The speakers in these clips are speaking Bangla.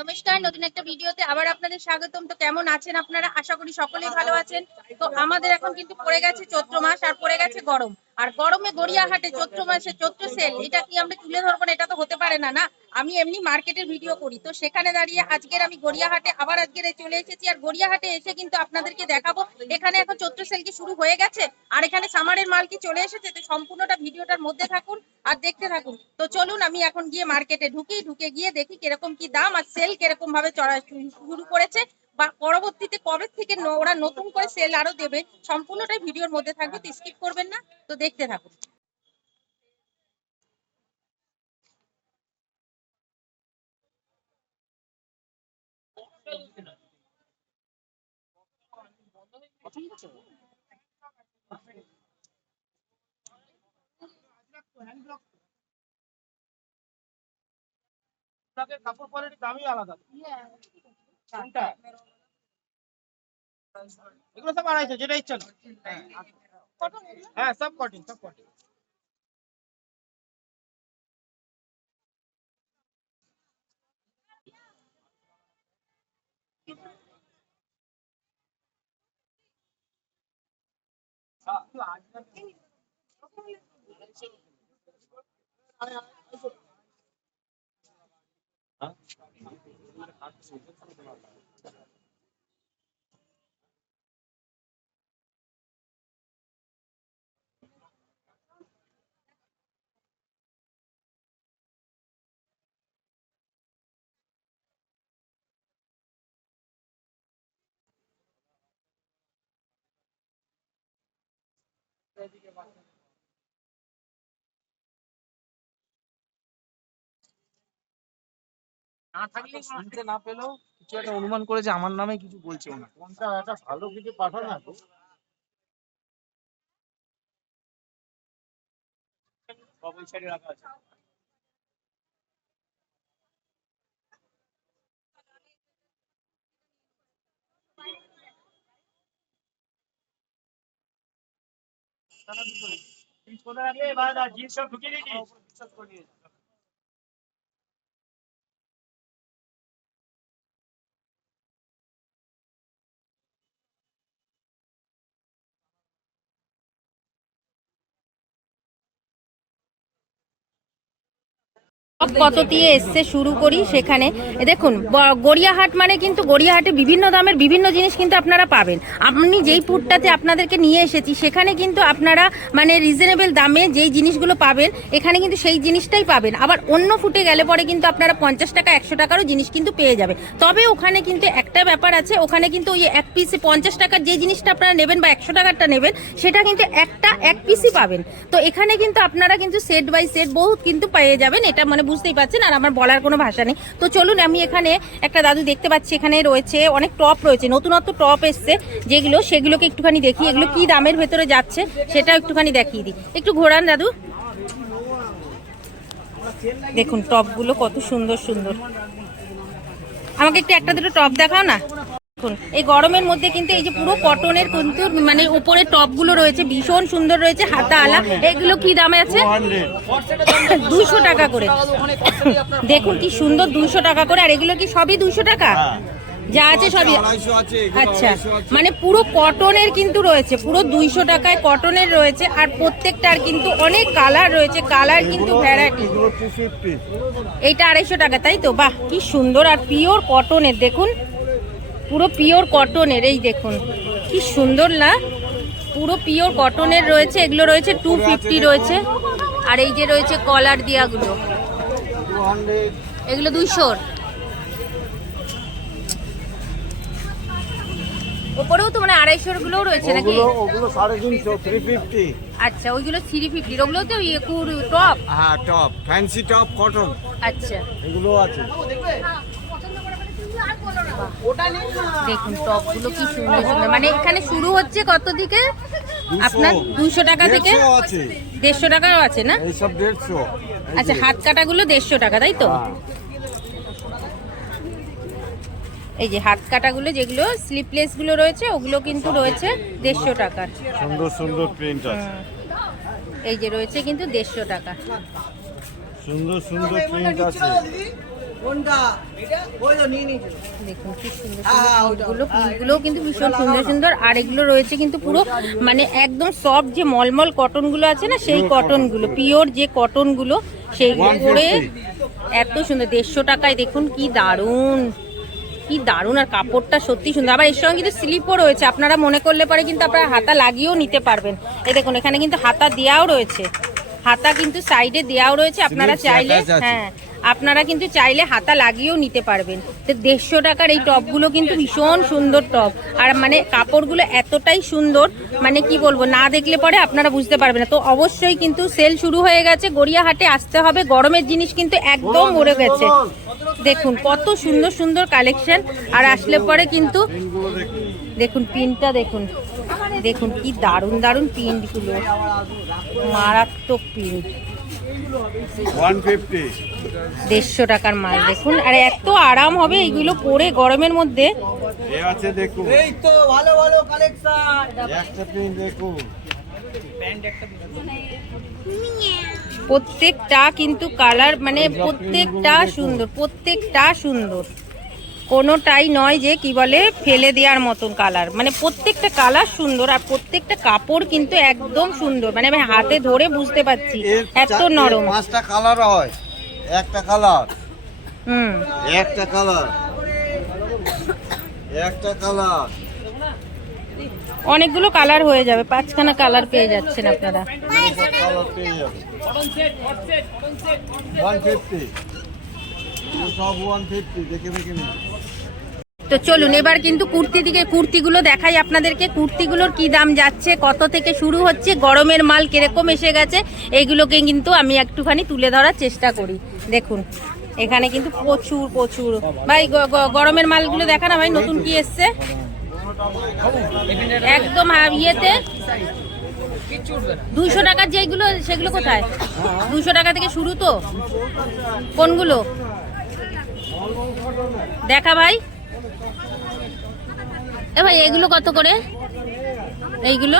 নমস্কার, নতুন একটা ভিডিওতে আবার আপনাদের স্বাগতম। তো কেমন আছেন আপনারা? আশা করি সকলেই ভালো আছেন। তো আমাদের এখন কিন্তু পড়ে গেছে চৈত্র মাস আর পড়ে গেছে গরম। আর গরমে গড়িয়াহাটে চৈত্র মাসে চৈত্র সেল, এটা কি আমরা তুলে ধরবো না? এটা তো হতে পারে না। না, আমি এমনি মার্কেটের ভিডিও করি, তো সেখানে দাঁড়িয়ে আজকের আমি গড়িয়াহাটে আবার আজকের চলে এসেছি। আর গড়িয়াহাটে এসে কিন্তু আপনাদেরকে দেখাবো এখানে এখন চৈত্র সেল কি শুরু হয়ে গেছে আর এখানে সামারের মাল কি চলে এসেছে। তো সম্পূর্ণটা ভিডিওটার মধ্যে থাকুন আর দেখতে থাকুন। তো চলুন আমি এখন গিয়ে মার্কেটে ঢুকে গিয়ে দেখি কিরকম কি দাম আর সেল কিরকম ভাবে চড়া শুরু করেছে, বা পরবর্তীতে কবে থেকে ওরা নতুন করে সেল আরো দেবে। সম্পূর্ণটাই ভিডিওর মধ্যে থাকবে, তো স্কিপ করবেন না, তো দেখতে থাকুন। কাপড় কোয়ালিটি দামই আলাদা। কোনটা? এগুলো সব 250, যেটা ইচ্ছা না। হ্যাঁ, সব কটন, সব কটন। না থাকলে শুনতে না পেলেও কিছু একটা অনুমান করেছে আমার নামে কিছু বলছে না। কোনটা একটা ভালো কিছু পাঠান না তো। সব ওই সাইডে রাখা আছে। কোথায় রাখলে এবার জিনিস সব ঢুকিয়ে দিয়েছি। কত দিয়ে এসছে শুরু করি। সেখানে দেখুন, গড়িয়াহাট মানে কিন্তু গড়িয়াহাটে বিভিন্ন দামের বিভিন্ন জিনিস কিন্তু আপনারা পাবেন। আপনি যেই ফুডটাতে আপনাদেরকে নিয়ে এসেছি সেখানে কিন্তু আপনারা মানে রিজনেবল দামে যেই জিনিসগুলো পাবেন এখানে কিন্তু সেই জিনিসটাই পাবেন। আবার অন্য ফুটে গেলে পরে কিন্তু আপনারা 50 টাকা 100 টাকারও জিনিস কিন্তু পেয়ে যাবে। তবে ওখানে কিন্তু একটা ব্যাপার আছে, ওখানে কিন্তু ওই এক পিসে 50 টাকার যে জিনিসটা আপনারা নেবেন বা 100 টাকারটা নেবেন সেটা কিন্তু এক পিসই পাবেন। তো এখানে কিন্তু আপনারা কিন্তু সেট বাই সেট বহুত কিন্তু পেয়ে যাবেন, এটা মানে বুঝতেই পারছেন। আর আমার বলার কোনো ভাষা নেই। তো চলুন, আমি এখানে একটা দাদু দেখতে পাচ্ছি, এখানে রয়েছে অনেক টপ রয়েছে, নতুনত্ব টপ এসছে যেগুলো, সেগুলোকে একটুখানি দেখি এগুলো কি দামের ভেতরে যাচ্ছে সেটা একটুখানি দেখিয়ে দিই। একটু ঘোরান দাদু। দেখুন টপগুলো কত সুন্দর সুন্দর। আমাকে একটু একটা দুটো টপ দেখাও না। এই গরমের মধ্যে কিন্তু এই যে পুরো কটনের কিন্তু মানে উপরে টপগুলো রয়েছে, ভীষণ সুন্দর রয়েছে, হাতা আলা। এগুলো কি দামে আছে? 200 টাকা করে। দেখুন কি সুন্দর, 200 টাকা করে। আর এগুলো কি সবই 200 টাকা? যা আছে সবই। আচ্ছা, মানে পুরো কটনের কিন্তু রয়েছে, পুরো 200 টাকায় কটনের রয়েছে। আর প্রত্যেকটার কিন্তু অনেক কালার রয়েছে, কালার কিন্তু ভ্যারাইটি। এইটা 250 টাকা, তাই তো? বাহ, কি সুন্দর। আর পিওর কটনের, দেখুন পুরো পিওর কটনের। এই দেখুন কি সুন্দর না, পুরো পিওর কটনের রয়েছে। এগুলো রয়েছে 250 রয়েছে। আর এই যে রয়েছে কলার দিয়াগুলো, এগুলো 200। ওপরেও তো মানে 250 গুলোও রয়েছে নাকি? ওগুলো 350, 350। আচ্ছা, ওইগুলো 350। ওগুলো তো টপ। হ্যাঁ, টপ, ফ্যান্সি টপ কটন। আচ্ছা, এগুলো আছে। দেখুন টপগুলো কি সুন্দর সুন্দর। মানে এখানে শুরু হচ্ছে কত দিকে আপনার? 200 টাকা থেকে 150 টাকাও আছে না? এইসব 150। আচ্ছা, হাত কাটাগুলো 150 টাকা, তাই তো? এই যে হাত কাটাগুলো যেগুলো স্লিপলেস গুলো রয়েছে ওগুলো কিন্তু রয়েছে 150 টাকার। সুন্দর সুন্দর প্রিন্ট আছে। এই যে রয়েছে কিন্তু 150 টাকা। সুন্দর সুন্দর প্রিন্ট আছে। দেখুন কি সুন্দর সুন্দর প্রিন্টগুলোও কিন্তু ভীষণ সুন্দর সুন্দর। আর এগুলো রয়েছে কিন্তু পুরো মানে একদম সফট যে মলমল কটনগুলো আছে না, সেই কটনগুলো, পিওর যে কটনগুলো সেইগুলো পরে এত সুন্দর। 150 টাকায় দেখুন কি দারুণ, কি দারুণ। আর কাপড়টা সত্যি সুন্দর। আবার এর সঙ্গে কিন্তু স্লিপও রয়েছে, আপনারা মনে করলে পরে কিন্তু আপনারা হাতা লাগিয়েও নিতে পারবেন। এই দেখুন এখানে কিন্তু হাতা দেওয়াও রয়েছে, হাতা কিন্তু সাইডে দেওয়াও রয়েছে। আপনারা চাইলে, হ্যাঁ আপনারা কিন্তু চাইলে হাতা লাগিয়েও নিতে পারবেন। তো 150 টাকার এই টপগুলো কিন্তু ভীষণ সুন্দর টপ। আর মানে কাপড়গুলো এতটাই সুন্দর, মানে কি বলবো, না দেখলে পরে আপনারা বুঝতে পারবেন না। তো অবশ্যই কিন্তু সেল শুরু হয়ে গেছে, গড়িয়াহাটে আসতে হবে। গরমের জিনিস কিন্তু একদম মরে গেছে। দেখুন কত সুন্দর সুন্দর কালেকশন। আর আসলে পরে কিন্তু দেখুন প্রিন্টটা দেখুন, দেখুন কি দারুণ দারুণ প্রিন্টগুলো, মারাত্মক প্রিন্ট। 150 টাকার মাল দেখুন। আর এত আরাম হবে এইগুলো পরে গরমের মধ্যে। আছে দেখুন, এই তো ভালো ভালো কালেকশন, একটা প্রিন্ট দেখুন। প্রত্যেকটা কিন্তু কালার মানে প্রত্যেকটা সুন্দর, প্রত্যেকটা সুন্দর, কোনোটাই নয় যে কি বলে ফেলে দেওয়ার মতন কালার। মানে প্রত্যেকটা কালার সুন্দর আর প্রত্যেকটা কাপড় কিন্তু একদম সুন্দর। মানে আমি হাতে ধরে বুঝতে পারছি এত নরম। 5টা কালার হয়, একটা কালার, একটা কালার, একটা কালার, অনেকগুলো কালার হয়ে যাবে, 5খানা কালার পেয়ে যাচ্ছেন আপনারা। 150 সব 150 দেখে দেখে নিন। তো চলুন এবার কিন্তু কুর্তিগুলো দেখাই আপনাদেরকে। কুর্তিগুলোর কি দাম যাচ্ছে, কত থেকে শুরু হচ্ছে, গরমের মাল কিরকম এসে গেছে, এইগুলোকে কিন্তু আমি একটুখানি তুলে ধরার চেষ্টা করি। দেখুন এখানে কিন্তু প্রচুর প্রচুর ভাই গরমের মালগুলো দেখা না ভাই, নতুন কি এসছে একদম ইয়েতে 200 টাকার যেগুলো, সেগুলো কোথায়? 200 টাকা থেকে শুরু। তো কোনগুলো দেখা ভাই? এ ভাই এগুলো কত করে? এইগুলো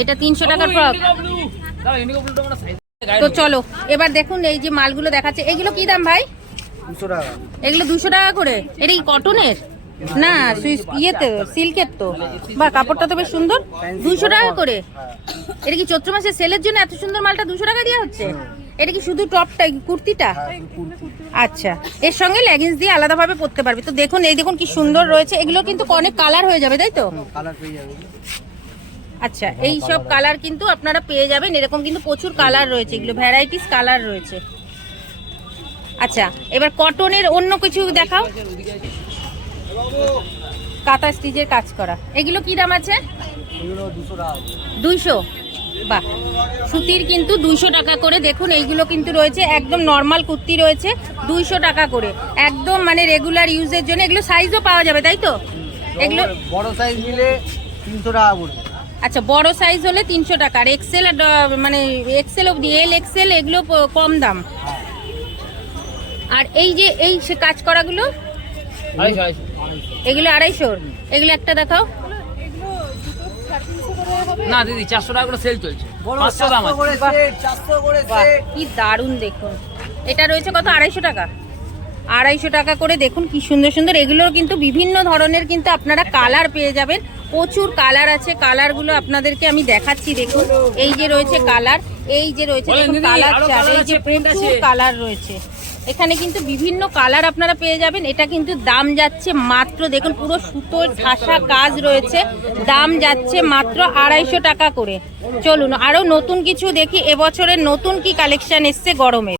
এটা 300 টাকার ফ্রক। তো চলো এবার দেখুন এই যে মালগুলো দেখাচ্ছে, এগুলো কি দাম ভাই? 200 টাকা। এগুলো 200 টাকা করে। এটা কি কটনের না ইয়েতে সিল্কের? তো বা কাপড়টা তো বেশ সুন্দর। 200 টাকা করে। এটা কি চৈত্র মাসে সেলের জন্য এত সুন্দর মালটা 200 টাকা দেওয়া হচ্ছে? এটা কি শুধু টপটা, কুর্তিটা? আচ্ছা, এর সঙ্গে লেগিংস দিয়ে আলাদাভাবে পরতে পারবে। তো দেখুন এই দেখুন কি সুন্দর রয়েছে। এগুলো কিন্তু অনেক কালার হয়ে যাবে, তাই তো? কালার পেয়ে যাবে। আচ্ছা, এই সব কালার কিন্তু আপনারা পেয়ে যাবেন। এরকম কিন্তু প্রচুর কালার রয়েছে, এগুলো ভ্যারাইটিস কালার রয়েছে। আচ্ছা, এবার কটনের অন্য কিছু দেখাও। কাঁথা স্টিচের কাজ করা, এগুলো কি দাম আছে? 200। বাহ, সুতির কিন্তু 200 টাকা করে। দেখুন এইগুলো কিন্তু রয়েছে একদম নর্মাল কুর্তি রয়েছে 200 টাকা করে, একদম মানে রেগুলার ইউজের জন্য। এগুলো সাইজও পাওয়া যাবে, তাই তো? এগুলো বড় সাইজ নিলে 300 টাকা পড়বে। আচ্ছা, বড় সাইজ হলে 300 টাকা। আর এক্সেল মানে এক্সেল অবধি, এল এক্সেল এগুলো কম দাম। আর এই যে এই কাজ করাগুলো এগুলো 250। এগুলো একটা দেখাও না দিদি, 400 টাকা করে সেল চলছে, 500 দাম আছে। বাহ, কি দারুণ। দেখুন এটা রয়েছে কত? 250 টাকা। 250 টাকা করে। দেখুন কি সুন্দর সুন্দর। এগুলোর কিন্তু বিভিন্ন ধরনের কিন্তু আপনারা কালার পেয়ে যাবেন, প্রচুর কালার আছে। কালারগুলো আপনাদেরকে আমি দেখাচ্ছি। দেখুন এই যে রয়েছে কালার, এই যে রয়েছে কালার চার, এই যে প্রচুর কালার রয়েছে। এখানে কিন্তু বিভিন্ন কালার আপনারা পেয়ে যাবেন। এটা কিন্তু দাম যাচ্ছে মাত্র, দেখুন পুরো সুতোর ঠাসা কাজ রয়েছে, দাম যাচ্ছে মাত্র 250 টাকা করে। চলুন আরো নতুন কিছু দেখি, এবছরের নতুন কি কালেকশন এসছে গরমের।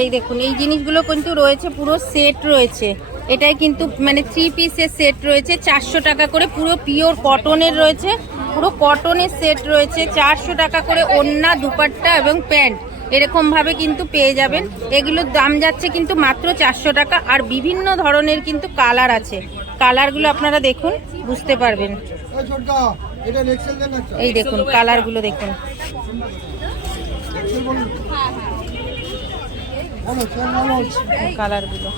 এই দেখুন এই জিনিসগুলো কিন্তু রয়েছে, পুরো সেট রয়েছে। এটাই কিন্তু মানে 3 পিসের সেট রয়েছে, 400 টাকা করে। পুরো পিওর কটনের রয়েছে, পুরো কটনের সেট রয়েছে 400 টাকা করে। ওড়না, দুপাট্টা এবং প্যান্ট এরকম ভাবে কিন্তু পেয়ে যাবেন। এগুলোর দাম যাচ্ছে কিন্তু মাত্র 400 টাকা। আর বিভিন্ন ধরনের কিন্তু কালার আছে, কালারগুলো আপনারা দেখুন বুঝতে পারবেন। এই দেখুন কালারগুলো দেখুন, কালারগুলো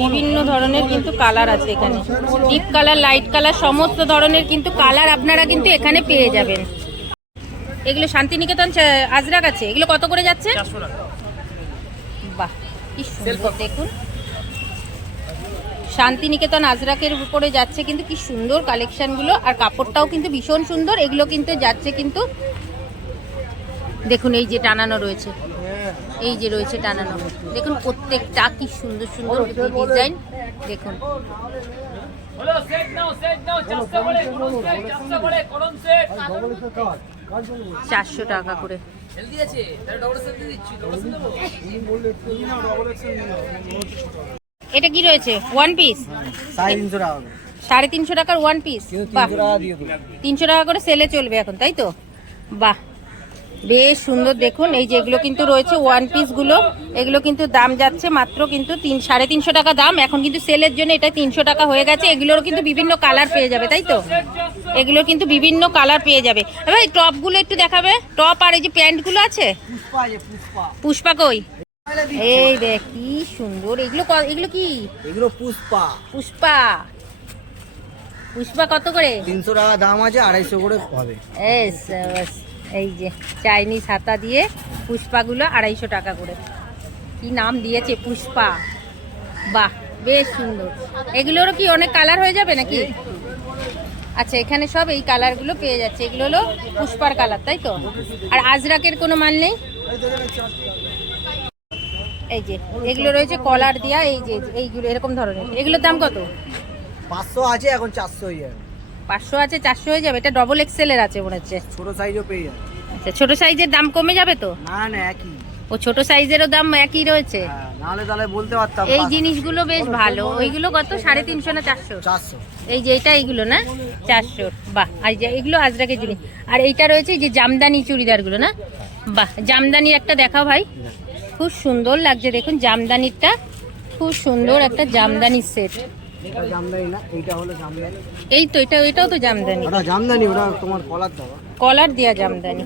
বিভিন্ন ধরনের কিন্তু কালার আছে এখানে। ডিপ কালার, লাইট কালার, সমস্ত ধরনের কিন্তু কালার আপনারা কিন্তু এখানে পেয়ে যাবেন। এগুলো শান্তিনিকেতন আজরাক আছে। এগুলো কত করে যাচ্ছে? 400 টাকা। কি সুন্দর দেখুন, শান্তিনিকেতন আজরাকের উপরে যাচ্ছে কিন্তু কি সুন্দর কালেকশনগুলো, আর কাপড়টাও কিন্তু ভীষণ সুন্দর। এগুলো কিন্তু যাচ্ছে কিন্তু দেখুন এই যে টানানো রয়েছে, এই যে রয়েছে টানানো, দেখুন প্রত্যেকটা কি সুন্দর সুন্দর ডিজাইন দেখুন। বলো সেট নাও 400 করে কোন সেট 400 করে কোন সেট 400 টাকা করে। সেল দিয়েছে তাহলে ডবল সেল দিয়ে দিচ্ছি, ডবল সেল দেবো। এটা কি রয়েছে? ওয়ান পিস 350 টাকা। 350 টাকার ওয়ান পিস। 300 টাকা দিয়ে দেবো। 300 টাকা করে সেলে চলবে এখন, তাই তো? বাহ, বেশ সুন্দর দেখুন। এই যে এগুলো কিন্তু রয়েছে ওয়ান পিস গুলো, এগুলো কিন্তু দাম যাচ্ছে মাত্র কিন্তু 350 টাকা দাম। এখন কিন্তু সেলের জন্য এটা 300 টাকা হয়ে গেছে। এগুলোর কিন্তু বিভিন্ন কালার পেয়ে যাবে, তাই তো? এগুলো কিন্তু বিভিন্ন কালার পেয়ে যাবে। এবার এই টপ গুলো একটু দেখাবে, টপ আর এই যে প্যান্ট গুলো আছে। পুষ্পা যে পুষ্পা। পুষ্পা কই? এই দেখ কি সুন্দর, এগুলো এগুলো কি? এগুলো পুষ্পা। পুষ্পা, পুষ্পা কত করে? 300 টাকা দাম আছে, 250 করে হবে। এই যে চাইনিজ হাতা দিয়ে পুষ্পাগুলো 250 টাকা করে। কি নাম দিয়েছে, পুষ্পা। বাহ, বেশ সুন্দর। এগুলোরও কি অনেক কালার হয়ে যাবে নাকি? আচ্ছা, এখানে সব এই কালারগুলো পেয়ে যাচ্ছে। এগুলো হলো পুষ্পার কালার, তাই তো? আর আজরাকের কোনো মাল নেই? এই যে এগুলো রয়েছে কলার দিয়া, এই যে এইগুলো এরকম ধরনের। এগুলোর দাম কত? 500 আছে, এখন 400 হয়ে যাবে। 500 আছে, 400 হয়ে যাবে। এটা ডবল এক্সেল এর আছে মনে হচ্ছে। ছোট সাইজও পেয়ে যাবে। আচ্ছা, ছোট সাইজের দাম কমে যাবে তো? না না, একই। ও ছোট সাইজেরও দাম একই রয়েছে। হ্যাঁ, নাহলে তাহলে বলতে পারতাম। এই জিনিসগুলো বেশ ভালো। ওইগুলো কত? 350 না 400? 400। এই যে এটা, এইগুলো না 400। বাহ, আর যে এগুলো আজরাকের জিনিস। আর এইটা রয়েছে এই যে জামদানি চুড়িদারগুলো না? বাহ, জামদানির একটা দেখাও ভাই, খুব সুন্দর লাগছে দেখুন। জামদানিরটা খুব সুন্দর, একটা জামদানি সেট। এটা জামদানি না, এইটা হলো জামদানি। এই তো এটাও তো জামদানি। ওটা জামদানি, ওটা তোমার কলার দেওয়া। কলার দেয়া জামদানি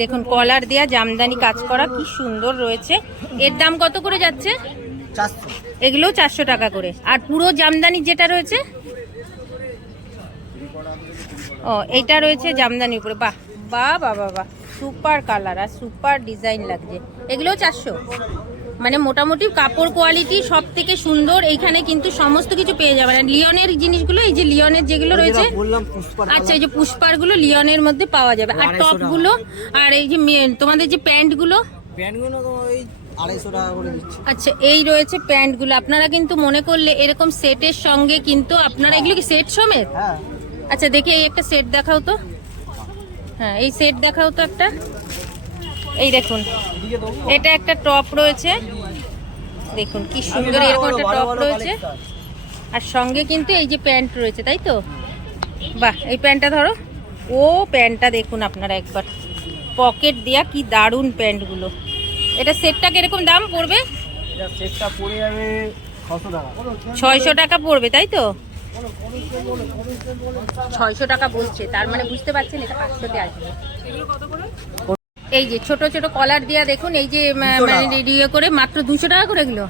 দেখুন, কলার দেয়া জামদানি কাজ করা কি সুন্দর রয়েছে। এর দাম কত করে যাচ্ছে? 400। এগুলো 400 টাকা করে। আর পুরো জামদানি যেটা রয়েছে, ও এইটা রয়েছে জামদানির উপরে। বাহ বাহ বাহ বাহ বাহ, সুপার কালার আর সুপার ডিজাইন লাগছে। এগুলো 400, মানে মোটামুটি কাপড় কোয়ালিটি সব থেকে সুন্দর। এইখানে কিন্তু সমস্ত কিছু পেয়ে যাবেন। আর লিওনের জিনিসগুলো, এই যে লিওনের যেগুলো রয়েছে, বললাম পুষ্পা। আচ্ছা এই যে পুষ্পার গুলো লিওনের মধ্যে পাওয়া যাবে। আর টপ গুলো, আর এই যে তোমাদের যে প্যান্ট গুলো, প্যান্টগুলো তো ওই 250 টাকা করে দিচ্ছি। আচ্ছা এই রয়েছে প্যান্ট গুলো। আপনারা কিন্তু মনে করলে এরকম সেটের সঙ্গে কিন্তু আপনারা, এগুলো কি সেট সমেত? হ্যাঁ। আচ্ছা দেখি এই একটা সেট দেখাও তো। হ্যাঁ, এই সেট দেখাও তো একটা। এই দেখুন, এটা একটা টপ রয়েছে, দেখুন কি সুন্দর, এরকম একটা টপ রয়েছে। আর সঙ্গে কিন্তু এই যে প্যান্ট রয়েছে, তাই তো? বাহ, এই প্যান্টটা ধরো। ও প্যান্টটা দেখুন আপনারা একবার, পকেট দেয়া, কি দারুণ প্যান্টগুলো। এটা সেটটা কিরকম দাম পড়বে? এটা সেটটা পড়ে যাবে 600 টাকা। 600 টাকা পড়বে, তাই তো? 600 টাকা বলছে, তার মানে বুঝতে পারছেন এটা 500-তে আসবে। এই যে ছোট ছোট কলার দেয়া দেখুন, এই যে মানে ইয়ে করে মাত্র 200 টাকা করে এগুলো।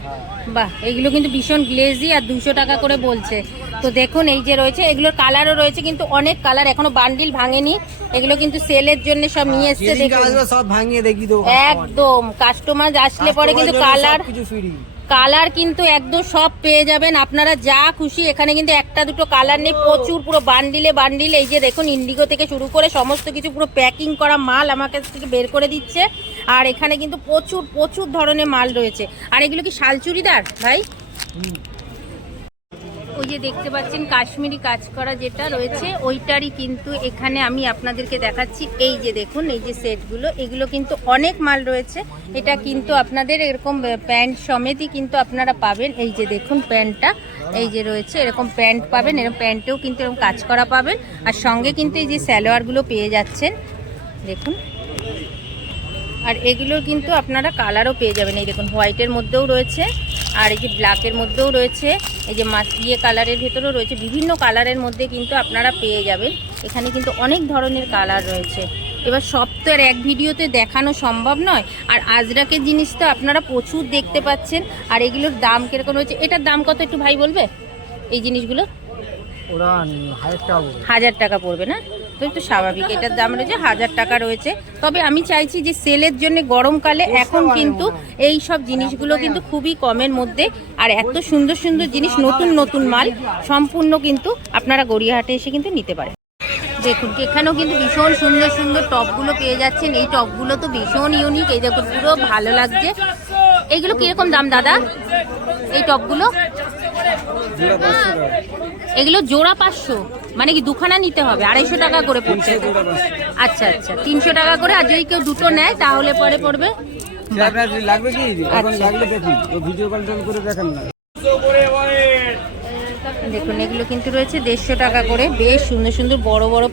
বাহ, এগুলো কিন্তু ভীষণ গ্লেজি, আর 200 টাকা করে বলছে। তো দেখুন এই যে রয়েছে, এগুলোর কালারও রয়েছে কিন্তু অনেক কালার, এখনো বান্ডিল ভাঙেনি। এগুলো কিন্তু সেলের জন্য সব নিয়ে এসছে দেখুন। সব ভাঙিয়ে দেখি দেবো একদম, কাস্টমার আসলে পরে কিন্তু কালার কিছু ফ্রি। কালার কিন্তু একদম সব পেয়ে যাবেন আপনারা, যা খুশি। এখানে কিন্তু একটা দুটো কালার নেই, প্রচুর, পুরো বান্ডিলে বান্ডিল। এই যে দেখুন, ইন্ডিগো থেকে শুরু করে সমস্ত কিছু পুরো প্যাকিং করা মাল আমাকে থেকে বের করে দিচ্ছে। আর এখানে কিন্তু প্রচুর প্রচুর ধরনের মাল রয়েছে। আর এগুলো কি শাল চুড়িদার ভাই? ওই যে দেখতে পাচ্ছেন কাশ্মীরি কাজ করা যেটা রয়েছে, ওইটারই কিন্তু এখানে আমি আপনাদেরকে দেখাচ্ছি। এই যে দেখুন, এই যে সেটগুলো, এগুলো কিন্তু অনেক মাল রয়েছে। এটা কিন্তু আপনাদের এরকম প্যান্ট সমেতই কিন্তু আপনারা পাবেন। এই যে দেখুন প্যান্টটা, এই যে রয়েছে এরকম প্যান্ট পাবেন, এরকম প্যান্টেও কিন্তু এরকম কাজ করা পাবেন। আর সঙ্গে কিন্তু এই যে সালোয়ারগুলো পেয়ে যাচ্ছেন দেখুন। আর এগুলোর কিন্তু আপনারা কালারও পেয়ে যাবেন। এই দেখুন, হোয়াইটের মধ্যেও রয়েছে, আর এই যে ব্ল্যাকের মধ্যেও রয়েছে, এই যে মাটিয়ে কালারের ভেতরেও রয়েছে। বিভিন্ন কালারের মধ্যে কিন্তু আপনারা পেয়ে যাবেন। এখানে কিন্তু অনেক ধরনের কালার রয়েছে। এবার সব তো আর এক ভিডিওতে দেখানো সম্ভব নয়। আর আজরাকের জিনিস তো আপনারা প্রচুর দেখতে পাচ্ছেন। আর এগুলোর দাম কিরকম রয়েছে, এটার দাম কত একটু ভাই বলবে? এই জিনিসগুলো ওরা 1000 টাকা পড়বে। 1000 টাকা পড়বে না? তো তো স্বাভাবিক, এটার দাম রয়েছে 1000 টাকা রয়েছে। তবে আমি চাইছি যে সেলের জন্য গরমকালে এখন কিন্তু এই সব জিনিসগুলো কিন্তু খুবই কমের মধ্যে, আর এত সুন্দর সুন্দর জিনিস, নতুন নতুন মাল সম্পূর্ণ কিন্তু আপনারা গড়িয়াহাটে এসে কিন্তু নিতে পারেন। দেখুন এখানেও কিন্তু ভীষণ সুন্দর সুন্দর টপগুলো পেয়ে যাচ্ছেন। এই টপগুলো তো ভীষণ ইউনিক, এই দেখুন পুরো ভালো লাগছে। এইগুলো কিরকম দাম দাদা এই টপগুলো? এগুলো জোড়া 500, মানে কি দুখানা নিতে হবে? 250 টাকা করে পড়ছে। আচ্ছা আচ্ছা, 300 টাকা করে। আর যদি কেউ দুটো নেয় তাহলে পরে পড়বে। লাগবে কি? আচ্ছা। লাগলে দেখুন, ভিডিও কল করে দেখেন না। দেখুন এগুলো কিন্তু রয়েছে 150 টাকা করে। বেশ সুন্দর সুন্দর বড় বড়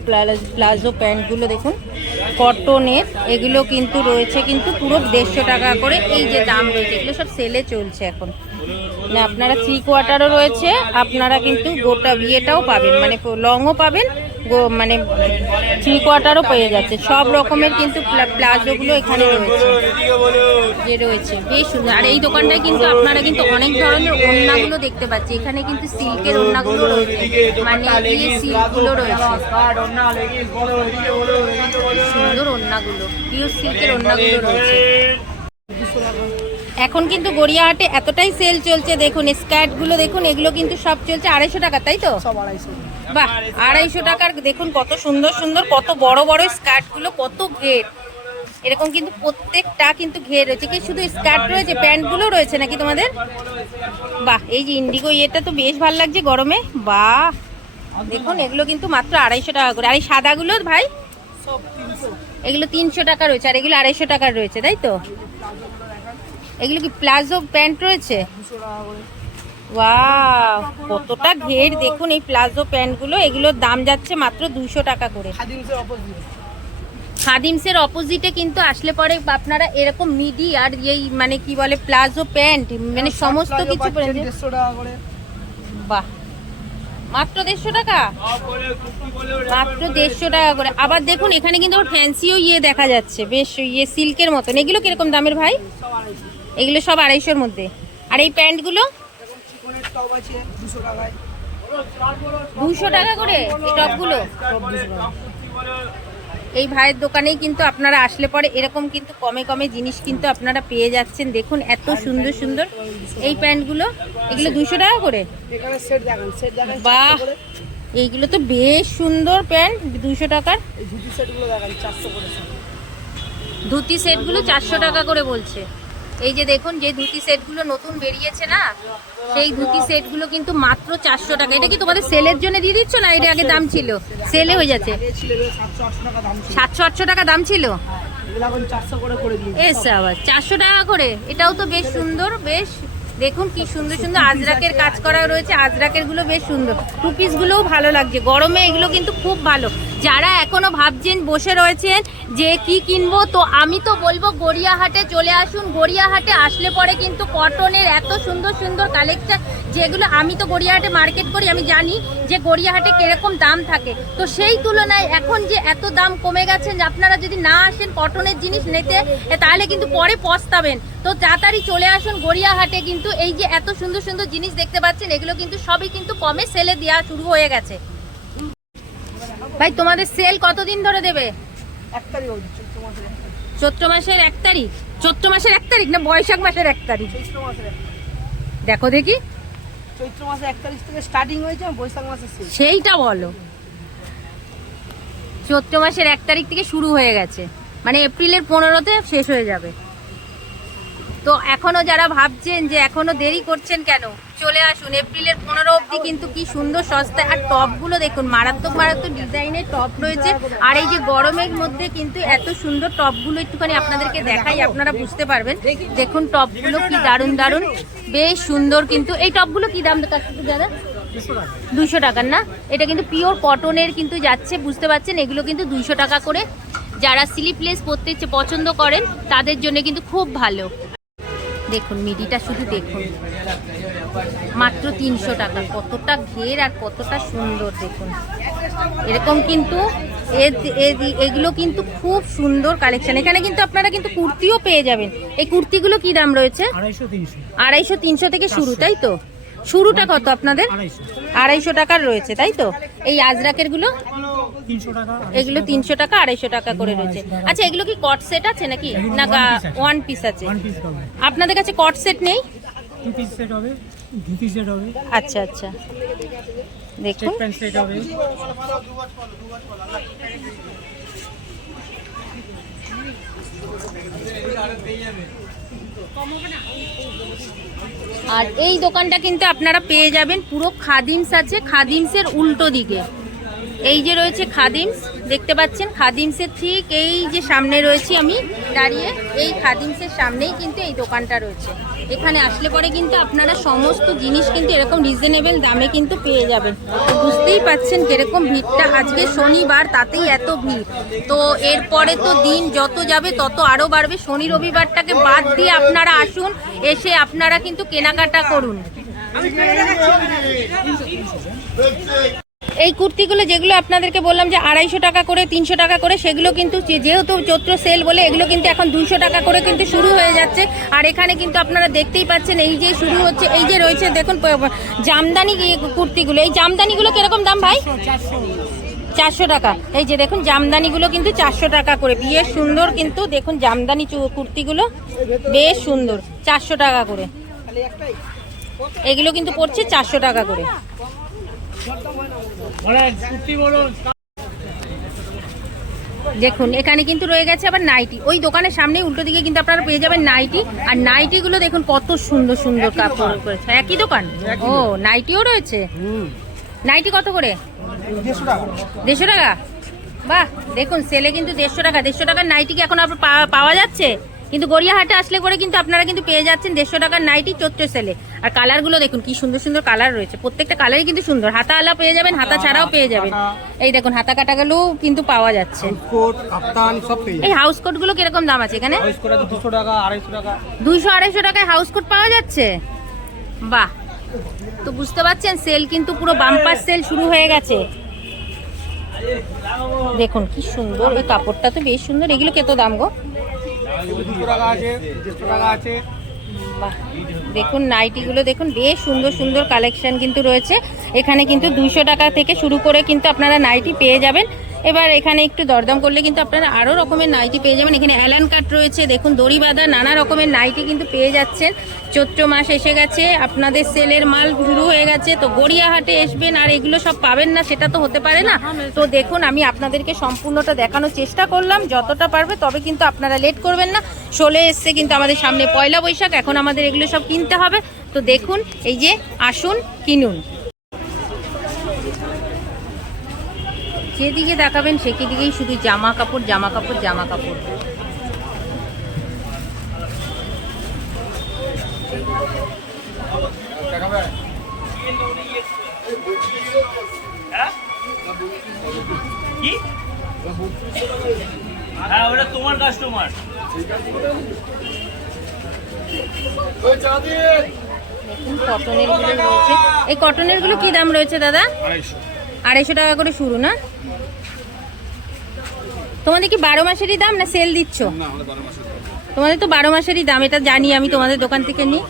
প্লাজো প্যান্টগুলো দেখুন কটনের, এগুলো কিন্তু রয়েছে কিন্তু পুরো 150 টাকা করে। এই যে দাম রয়েছে, এগুলো সব সেলে চলছে এখন। মানে আপনারা 3 কোয়ার্টারও রয়েছে, আপনারা কিন্তু গোটা বিয়েটাও পাবেন, মানে লংও পাবেন, মানে 3 কোয়ার্টারও পেয়ে যাচ্ছে। সব রকমের কিন্তু প্লাজোগুলো এখানে রয়েছে, যে রয়েছে বেশ সুন্দর। আর এই দোকানটায় কিন্তু আপনারা কিন্তু অনেক ধরনের ওড়নাগুলো দেখতে পাচ্ছি। এখানে কিন্তু সিল্কের ওড়নাগুলো রয়েছে, মানে এই সিল্কগুলো রয়েছে, সুন্দর ওড়নাগুলো, পিওর সিল্কের ওড়নাগুলো রয়েছে। এখন কিন্তু গড়িয়াহাটে এতটাই সেল চলছে, দেখুন স্কার্টগুলো দেখুন, এগুলো কিন্তু সব চলছে 250 টাকা, তাই তো? বাহ, 250 টাকার দেখুন কত সুন্দর সুন্দর, কত বড় বড় স্কার্টগুলো, কত ঘের, এরকম কিন্তু প্রত্যেকটা কিন্তু ঘের রয়েছে। কি শুধু স্কার্ট রয়েছে, প্যান্টগুলো রয়েছে নাকি তোমাদের? বাহ, এই যে ইন্ডিগো ইয়েটা তো বেশ ভালো লাগছে গরমে। বাহ, দেখুন এগুলো কিন্তু মাত্র 250 টাকা করে। আর এই সাদাগুলো ভাই এগুলো 300 টাকা রয়েছে, আর এগুলো 250 টাকার রয়েছে, তাই তো? এগুলো কি প্লাজো প্যান্ট রয়েছে? ওয়াও, কতটা ঘের দেখুন এই প্লাজো প্যান্টগুলো। এগুলোর দাম যাচ্ছে মাত্র 200 টাকা করে। খাদিমসের অপোজিটে কিন্তু আসলে পরে আপনারা এরকম মিডি আর এই মানে কি বলে প্লাজো প্যান্ট, মানে সমস্ত কিছু পেয়ে যাবেন। বাহ, মাত্র 150 টাকা, মাত্র 150 টাকা করে। আবার দেখুন এখানে কিন্তু ফ্যান্সিও ইয়ে দেখা যাচ্ছে, বেশ ইয়ে সিল্কের মতন। এগুলো কিরকম দামের ভাই? এগুলো সব 250-এর মধ্যে। আর এই প্যান্টগুলো 200 টাকা করে এই টপগুলো। এই ভাইয়ের দোকানেই কিন্তু আপনারা আসলে পরে এরকম কিন্তু কমে কমে জিনিস কিন্তু আপনারা পেয়ে যাচ্ছেন। দেখুন এত সুন্দর সুন্দর এই প্যান্টগুলো, এগুলো 200 টাকা করে। বাহ, এইগুলো তো বেশ সুন্দর প্যান্ট, 200 টাকার। ধুতি সেটগুলো 400 টাকা করে বলছে। এই যে দেখুন যে ধুতি সেটগুলো নতুন বেরিয়েছে না, সেই ধুতি সেটগুলো কিন্তু মাত্র 400 টাকা। এটা কি তোমাদের সেলের জন্য দিয়ে দিচ্ছ না? এটা আগে দাম ছিল, সেলে হয়ে যাচ্ছে। 700-800 টাকা দাম ছিল, এসে আবার 400 টাকা করে। এটাও তো বেশ সুন্দর, বেশ দেখুন কি সুন্দর সুন্দর আজরাকের কাজ করা রয়েছে। আজরাকের গুলো বেশ সুন্দর, টু পিস গুলোও ভালো লাগছে গরমে, এগুলো কিন্তু খুব ভালো। যারা এখনো ভাবছেন বসে রয়েছেন যে কি কিনবো, তো আমি তো বলবো গড়িয়াহাটে চলে আসুন। গড়িয়াহাটে আসলে পরে কিন্তু কটনের এত সুন্দর সুন্দর কালেকশন, যেগুলো আমি তো গড়িয়াহাটে মার্কেট করি, আমি জানি যে গড়িয়াহাটে কিরকম দাম থাকে। তো সেই তুলনায় এখন যে এত দাম কমে গেছে, আপনারা যদি না আসেন কটনের জিনিস নিতে তাহলে কিন্তু পরে পস্তাবেন। তো তাড়াতাড়ি চলে আসুন গড়িয়াহাটে। কিন্তু এই যে এত সুন্দর সুন্দর জিনিস দেখতে পাচ্ছেন, এগুলো কিন্তু সবই কিন্তু কমে সেলে দেওয়া শুরু হয়ে গেছে। ভাই তোমাদের সেল কতদিন ধরে দেবে? 1 তারিখ, চৈত্র মাসের 1 তারিখ। চৈত্র মাসের 1 তারিখ না বৈশাখ মাসের 1 তারিখ? দেখো দেখি, চৈত্র মাসের 1 তারিখ থেকে স্টার্টিং হয়েছে, বৈশাখ মাসের শেষ। সেইটা বলো, চৈত্র মাসের 1 তারিখ থেকে শুরু হয়ে গেছে, মানে এপ্রিলের 15-তে শেষ হয়ে যাবে। তো এখনো যারা ভাবছেন যে এখনো দেরি করছেন কেন, চলে আসুন এপ্রিলের 15 অবধি। কিন্তু কি সুন্দর সস্তায়। আর টপগুলো দেখুন, মারাত্মক মারাত্মক ডিজাইনের টপ রয়েছে। আর এই যে গরমের মধ্যে কিন্তু এত সুন্দর টপগুলো একটুখানি আপনাদেরকে দেখাই, আপনারা বুঝতে পারবেন। দেখুন টপগুলো কি দারুণ দারুণ, বেশ সুন্দর। কিন্তু এই টপগুলো কি দাম দাদা? 200 টাকার না? এটা কিন্তু পিওর কটনের কিন্তু যাচ্ছে, বুঝতে পারছেন। এগুলো কিন্তু 200 টাকা করে। যারা স্লিপলেস পরতে পছন্দ করেন তাদের জন্য কিন্তু খুব ভালো। দেখুন মিডিটা শুধু দেখুন, মাত্র 300 টাকা। কতটা ঘের আর কতটা সুন্দর দেখুন। এরকম কিন্তু এগুলো কিন্তু খুব সুন্দর কালেকশন। এখানে কিন্তু আপনারা কিন্তু কুর্তিও পেয়ে যাবেন। এই কুর্তিগুলো কি দাম রয়েছে? 250-300 থেকে শুরু, তাই তো? শুরুটা কত আপনাদের? 250 টাকার রয়েছে, তাই তো? এই আজরাকের গুলো 300 টাকা। এগুলো 300 টাকা, 250 টাকা করে রয়েছে। আচ্ছা, এগুলো কি কট সেট আছে নাকি, না ওয়ান পিস আছে? ওয়ান পিস হবে, আপনাদের কাছে কট সেট নেই? টু পিস সেট হবে, ধুতি সেট হবে, আচ্ছা আচ্ছা, দেখুন স্টেট প্যান্ট সেট হবে। আর এই দোকানটা কিন্তু আপনারা পেয়ে যাবেন পুরো খাদিমস আছে, খাদিমসের উল্টো দিকে। এই যে রয়েছে খাদিমস, দেখতে পাচ্ছেন খাদিমসের ঠিক এই যে সামনে রয়েছে আমি দাঁড়িয়ে, এই খাদিমসের সামনেই কিন্তু এই দোকানটা রয়েছে। এখানে আসলে পরে কিন্তু আপনারা সমস্ত জিনিস কিন্তু এরকম রিজনেবল দামে কিন্তু পেয়ে যাবেন। তো বুঝতেই পাচ্ছেন কিরকম ভিড়টা, আজকে শনিবার তাতেই এত ভিড়। তো এরপরে তো দিন যত যাবে তত আরও বাড়বে। শনি রবিবারটাকে বাদ দিয়ে আপনারা আসুন, এসে আপনারা কিন্তু কেনাকাটা করুন। এই কুর্তিগুলো যেগুলো আপনাদেরকে বললাম যে 250 টাকা করে, 300 টাকা করে, সেগুলো কিন্তু যেহেতু চৈত্র সেল বলে এগুলো কিন্তু এখন 200 টাকা করে কিন্তু শুরু হয়ে যাচ্ছে। আর এখানে কিন্তু আপনারা দেখতেই পাচ্ছেন এই যে শুরু হচ্ছে, এই যে রয়েছে দেখুন জামদানি কুর্তিগুলো। এই জামদানিগুলো কিরকম দাম ভাই? 400 টাকা। এই যে দেখুন জামদানিগুলো কিন্তু 400 টাকা করে, বেশ সুন্দর কিন্তু দেখুন জামদানি কুর্তিগুলো বেশ সুন্দর, 400 টাকা করে। এগুলো কিন্তু পড়ছে 400 টাকা করে। দেখুন এখানে কিন্তু রয়ে গেছে আবার নাইটি। ওই দোকানের সামনে উল্টো দিকে কিন্তু আপনারা পেয়ে যাবেন নাইটি। আর নাইটিগুলো দেখুন কত সুন্দর সুন্দর কাপড় করেছে। একই দোকান? ও, নাইটিও রয়েছে। নাইটি কত করে? 150 টাকা। বাহ, দেখুন সেলে কিন্তু 150 টাকা। 150 টাকার নাইটি কি এখন আপনার পাওয়া যাচ্ছে? কিন্তু গড়িয়াহাটে আসলে পরে কিন্তু আপনারা কিন্তু পেয়ে যাচ্ছেন 150 টাকার নাইটি চৈত্র সেলে। আর কালারগুলো দেখুন কি সুন্দর সুন্দর কালার রয়েছে, প্রত্যেকটা কালারই কিন্তু সুন্দর। হাতাওয়ালা পেয়ে যাবেন, হাতা ছাড়াও পেয়ে যাবেন। এই দেখুন হাতা কাটাগুলো কিন্তু পাওয়া যাচ্ছে। এই হাউস কোট গুলো কিরকম দাম আছে এখানে? 200 টাকা, 250 টাকা। 200-250 টাকায় হাউস কোট পাওয়া যাচ্ছে। বাহ, তো বুঝতে পারছেন সেল কিন্তু পুরো বাম্পার সেল শুরু হয়ে গেছে। দেখুন কি সুন্দর, এই কাপড়টা তো বেশ সুন্দর। এগুলো কত দাম গো? 200 টাকা আছে, 150 টাকা আছে। বাহ, দেখুন নাইটিগুলো দেখুন বেশ সুন্দর সুন্দর কালেকশন কিন্তু রয়েছে এখানে। কিন্তু 200 টাকা থেকে শুরু করে কিন্তু আপনারা নাইটি পেয়ে যাবেন। এবার এখানে একটু দরদাম করলে কিন্তু আপনারা আরও রকমের নাইটি পেয়ে যাবেন। এখানে অ্যালান কাট রয়েছে, দেখুন দড়ি বাঁধা নানা রকমের নাইটি কিন্তু পেয়ে যাচ্ছেন। চৈত্র মাস এসে গেছে, আপনাদের সেলের মাল শুরু হয়ে গেছে। তো গড়িয়াহাটে আসবেন আর এগুলো সব পাবেন না সেটা তো হতে পারে না। তো দেখুন আমি আপনাদেরকে সম্পূর্ণটা দেখানোর চেষ্টা করলাম যতটা পারবে, তবে কিন্তু আপনারা লেট করবেন না। চলে এসছে কিন্তু আমাদের সামনে পয়লা বৈশাখ, এখন আমাদের এগুলো সব কিনতে হবে। তো দেখুন এই যে আসুন কিনুন, যেদিকে দেখাবেন সেদিকেই শুধু জামা কাপড় জামা কাপড় জামা কাপড়। হ্যাঁ, ওটা তোমার কাস্টমার। দেখুন কটনের গুলো রয়েছে। এই কটনের গুলো কি দাম রয়েছে দাদা? 250 টাকা করে শুরু না? তোমাদের কি 12 মাসেরই দাম না সেল দিচ্ছ? তোমাদের তো 12 মাসেরই দাম, এটা জানি আমি, তোমাদের দোকান থেকে নিই।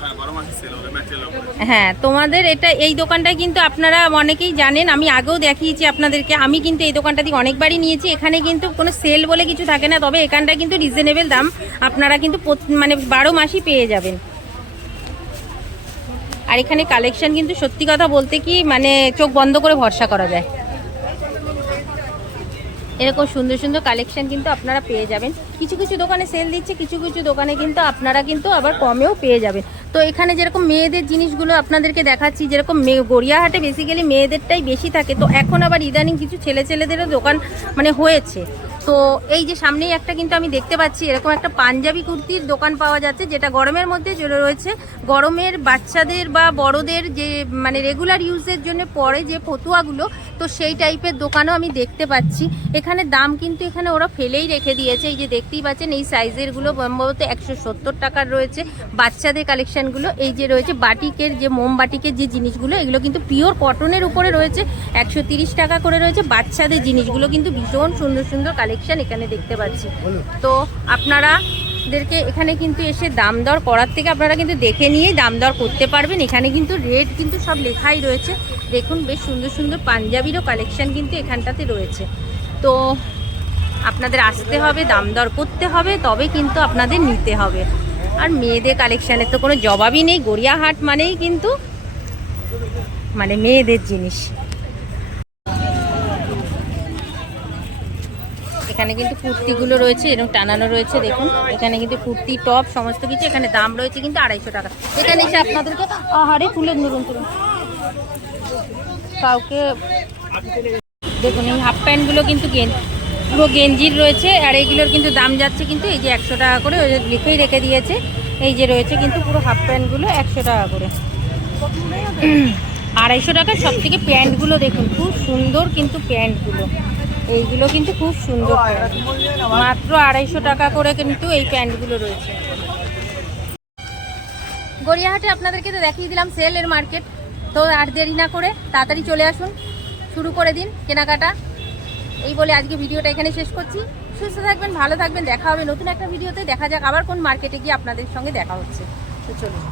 হ্যাঁ, তোমাদের এটা এই দোকানটা কিন্তু আপনারা অনেকেই জানেন, আমি আগেও দেখিয়েছি আপনাদেরকে। আমি কিন্তু এই দোকানটা থেকে অনেকবারই নিয়েছি। এখানে কিন্তু কোনো সেল বলে কিছু থাকে না, তবে এখানটা কিন্তু রিজনেবল দাম আপনারা কিন্তু মানে 12 মাসই পেয়ে যাবেন। আর এখানে কালেকশন কিন্তু সত্যি কথা বলতে কি মানে চোখ বন্ধ করে ভরসা করা যায়। এরকম সুন্দর সুন্দর কালেকশন কিন্তু আপনারা পেয়ে যাবেন। কিছু কিছু দোকানে সেল দিচ্ছে, কিছু কিছু দোকানে কিন্তু আপনারা কিন্তু আবার কমেও পেয়ে যাবেন। তো এখানে যেরকম মেয়েদের জিনিসগুলো আপনাদেরকে দেখাচ্ছি, যেরকম গড়িয়াহাটে বেসিক্যালি মেয়েদেরটাই বেশি থাকে। তো এখন আবার ইদানিং কিছু ছেলেদেরও দোকান মানে হয়েছে। তো এই যে সামনেই একটা কিন্তু আমি দেখতে পাচ্ছি এরকম একটা পাঞ্জাবি কুর্তির দোকান পাওয়া যাচ্ছে, যেটা গরমের মধ্যে রয়েছে। গরমের বাচ্চাদের বা বড়দের যে মানে রেগুলার ইউজের জন্য পরে যে ফতুয়াগুলো, তো সেই টাইপের দোকানও আমি দেখতে পাচ্ছি। এখানে দাম কিন্তু এখানে ওরা ফেলেই রেখে দিয়েছে। এই যে দেখতেই পাচ্ছেন এই সাইজেরগুলো সম্ভবত 170 টাকার রয়েছে। বাচ্চাদের কালেকশনগুলো এই যে রয়েছে বাটিকের যে মোমবাটিকের যে জিনিসগুলো, এগুলো কিন্তু পিওর কটনের উপরে রয়েছে, 130 টাকা করে রয়েছে। বাচ্চাদের জিনিসগুলো কিন্তু ভীষণ সুন্দর সুন্দর কালেকশন এখানে দেখতে পাচ্ছি। তো আপনারা আপনাদেরকে এখানে কিন্তু এসে দাম দর করার থেকে আপনারা কিন্তু দেখে নিয়েই দাম দর করতে পারবেন। এখানে কিন্তু রেট কিন্তু সব লেখাই রয়েছে। দেখুন বেশ সুন্দর সুন্দর পাঞ্জাবিরও কালেকশন কিন্তু এখানটাতে রয়েছে। তো আপনাদের আসতে হবে, দাম দর করতে হবে, তবে কিন্তু আপনাদের নিতে হবে। আর মেয়েদের কালেকশানের তো কোনো জবাবই নেই। গড়িয়াহাট মানেই কিন্তু মানে মেয়েদের জিনিস। এখানে কিন্তু কুর্তিগুলো রয়েছে, এরকম টানানো রয়েছে। দেখুন এখানে কিন্তু কুর্তি, টপ সমস্ত কিছু। এখানে দাম রয়েছে কিন্তু 250 টাকা। এখানে এসে আপনাদেরকে আহারে তুলে ধরুন কাউকে। দেখুন এই হাফ প্যান্টগুলো কিন্তু পুরো গেঞ্জির রয়েছে। আর এইগুলোর কিন্তু দাম যাচ্ছে কিন্তু এই যে 100 টাকা করে, ওই যে লিখেই রেখে দিয়েছে। এই যে রয়েছে কিন্তু পুরো হাফ প্যান্টগুলো 100 টাকা করে। 250 টাকার সব থেকে প্যান্টগুলো দেখুন, খুব সুন্দর কিন্তু প্যান্টগুলো। এইগুলো কিন্তু খুব সুন্দর, মাত্র 250 টাকা করে কিন্তু এই প্যান্টগুলো রয়েছে। গড়িয়াহাটে আপনাদেরকে তো দেখিয়ে দিলাম সেলের মার্কেট। তো আর দেরি না করে তাড়াতাড়ি চলে আসুন, শুরু করে দিন কেনাকাটা। এই বলে আজকে ভিডিওটা এখানে শেষ করছি। সুস্থ থাকবেন, ভালো থাকবেন। দেখা হবে নতুন একটা ভিডিওতে। দেখা যাক আবার কোন মার্কেটে গিয়ে আপনাদের সঙ্গে দেখা হচ্ছে। তো চলুন।